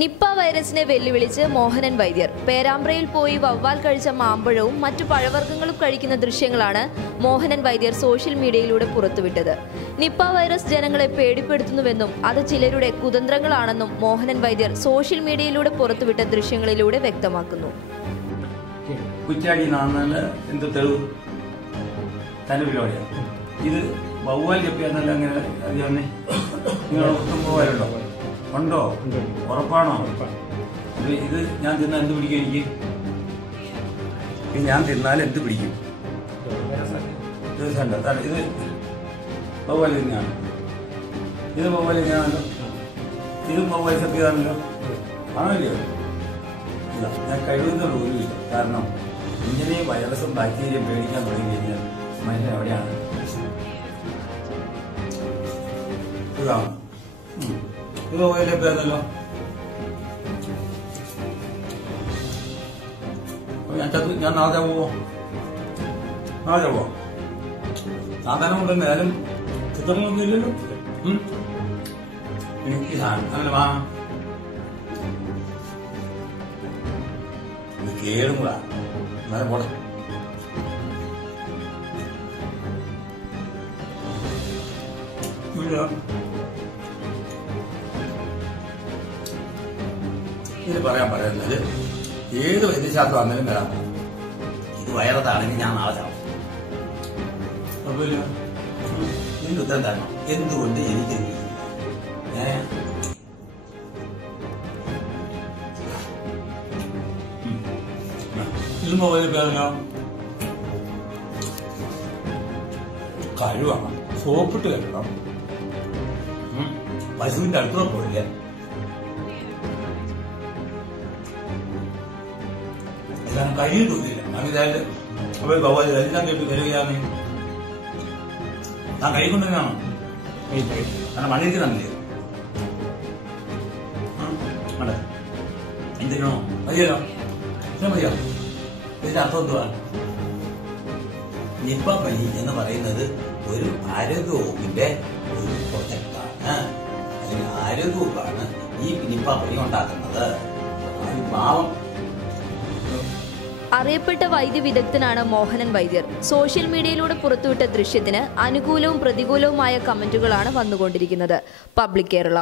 Nipah വൈറസിനെ വെല്ലുവിളിച്ച് മോഹനൻ വൈദ്യർ. പേരാമ്പ്രയിൽ പോയി വവ്വാൽ കഴിച്ച മാമ്പഴവും മറ്റു പഴവർഗങ്ങളും കഴിക്കുന്ന ദൃശ്യങ്ങളാണ് മോഹനൻ വൈദ്യർ സോഷ്യൽ മീഡിയയിലൂടെ പുറത്തുവിട്ടത്. നിപ്പ വൈറസ് ജനങ്ങളെ പേടിപ്പെടുത്തുന്നുവെന്നും അത് ചിലരുടെ കുതന്ത്രങ്ങളാണെന്നും മോഹനൻ വൈദ്യർ സോഷ്യൽ മീഡിയയിലൂടെ പുറത്തുവിട്ട ദൃശ്യങ്ങളിലൂടെ വ്യക്തമാക്കുന്നു. ഇത് വവ്വാൽ അങ്ങനെ ഉണ്ടോ? ഉറപ്പാണോ? ഇത് ഞാൻ തിന്നാൽ എന്ത് പിടിക്കും എനിക്ക്? ഇത് ഞാൻ തിന്നാൽ എന്ത് പിടിക്കും? ഇത് കണ്ടോ? ദാ ഇത് തന്നെയാണ്. ഇത് വവ്വാൽ തന്നെയാണല്ലോ. ഇത് സത്യതാണല്ലോ. ആണല്ലോ. ഇല്ല ഞാൻ കഴിവുന്ന പോലുമില്ല കാരണം ഇങ്ങനെ വൈറസും ബാക്ടീരിയയും പേടിക്കാൻ തുടങ്ങി കഴിഞ്ഞാൽ മനുഷ്യൻ എവിടെയാണ് ഇതാണ്. ഇത് ഓയിലൊക്കെ ആയിരുന്നല്ലോ അപ്പൊ ഞാൻ ചത്തു ഞാൻ നാളെ പോവോ നാളെ പോവോ സാധാരണ കൊണ്ടുവന്ന് ആരും ചിത്രങ്ങളൊന്നും ഇല്ലല്ലോ ഉം. എനിക്ക് സാധനം അങ്ങനെ വാങ്ങാം ഇത് കേടും കൂടാ എന്നാലും പോട്ടെ ഇല്ല. ഇത് പറയാൻ പറയുന്നത് ഏത് വൈദ്യശാസ്ത്രം അന്നേരം വരാം. ഇത് വയറതാണെങ്കിൽ ഞാൻ നാളെ ചാവും. നിന്റെ ഉത്തരം തരണം എന്തുകൊണ്ട് എനിക്ക് ഏ? കഴിവാണ്. സോപ്പിട്ട് കഴിക്കണം. പശുവിന്റെ അടുത്ത പോയില്ല? എല്ലാം കഴിയിട്ടൊന്നുമില്ല അങ്ങനെ അവർ ഭഗവാൻ എല്ലാം കേട്ട് വരികയാണ്. ഞാൻ കൈ കൊണ്ടുതന്നെയാണോ കാരണം മണിയിരിക്കുന്നില്ലേ അതെ എന്തിനോ മതിയല്ലോ. ഇത് മതിയോ? ഇതിന്റെ അർത്ഥം എന്തുവാ? നിപ്പ പനി എന്ന് പറയുന്നത് ഒരു ആരോഗ്യവകുപ്പിന്റെ ഒരു പ്രൊജക്റ്റാണ്. അല്ലെങ്കിൽ ആരോഗ്യവകുപ്പാണ് ഈ നിപ്പ പനി ഉണ്ടാക്കുന്നത്. പാവം അറിയപ്പെട്ട വൈദ്യ വിദഗ്ധനാണ് മോഹനൻ വൈദ്യർ. സോഷ്യൽ മീഡിയയിലൂടെ പുറത്തുവിട്ട ദൃശ്യത്തിന് അനുകൂലവും പ്രതികൂലവുമായ കമന്റുകളാണ് വന്നുകൊണ്ടിരിക്കുന്നത്. പബ്ലിക് കേരള.